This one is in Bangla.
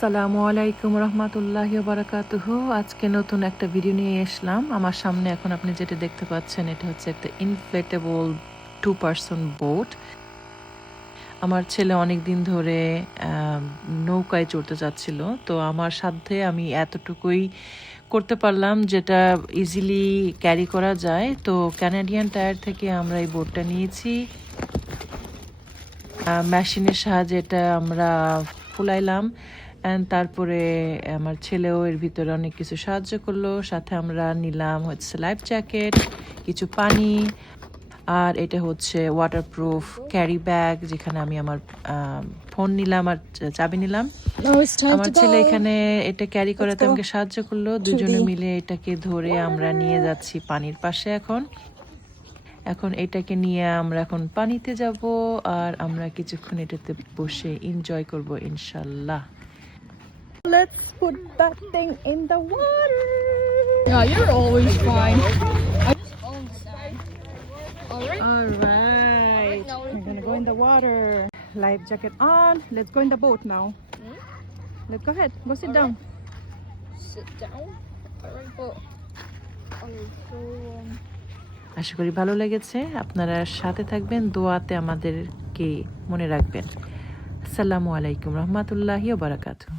আসসালামু আলাইকুম রহমতুল্লাহি ওয়া বারাকাতুহু। আজকে নতুন একটা ভিডিও নিয়ে আসলাম। আমার সামনে এখন আপনি যেটা দেখতে পাচ্ছেন এটা হচ্ছে একটা ইনফ্লেটেবল 2 পারসন বোট। আমার ছেলে অনেক দিন ধরে নৌকায় চড়তে চাচ্ছিল, তো আমার সাধ্যে আমি এতটুকুই করতে পারলাম যেটা ইজিলি ক্যারি করা যায়। তো ক্যানাডিয়ান টায়ার থেকে আমরা এই বোটটা নিয়েছি। মেশিনের সাহায্যে এটা আমরা ফুলাইলাম, অ্যান্ড তারপরে আমার ছেলেও এর ভিতরে অনেক কিছু সাহায্য করলো। সাথে আমরা নিলাম হচ্ছে লাইফ জ্যাকেট, কিছু পানি, আর এটা হচ্ছে ওয়াটারপ্রুফ ক্যারি ব্যাগ, যেখানে আমি আমার ফোন নিলাম আর চাবি নিলাম। আমার ছেলে এখানে এটা ক্যারি করাতে আমাকে সাহায্য করলো। দুজনে মিলে এটাকে ধরে আমরা নিয়ে যাচ্ছি পানির পাশে। এখন এটাকে নিয়ে আমরা এখন পানিতে যাব, আর আমরা কিছুক্ষণ এটাতে বসে এনজয় করব ইনশাল্লাহ। Let's put that thing in the water. Yeah, you're always fine. All right. We're gonna go in the water. Life jacket on. Let's go in the boat now. Let's go ahead. Go sit down. Sit down. All right, but আশা করি ভালো লেগেছে। আপনারা সাথে থাকবেন, দোয়াতে আমাদেরকে মনে রাখবেন। আসসালামু আলাইকুম রহমতুল্লাহি ওয়া বারাকাতুহু।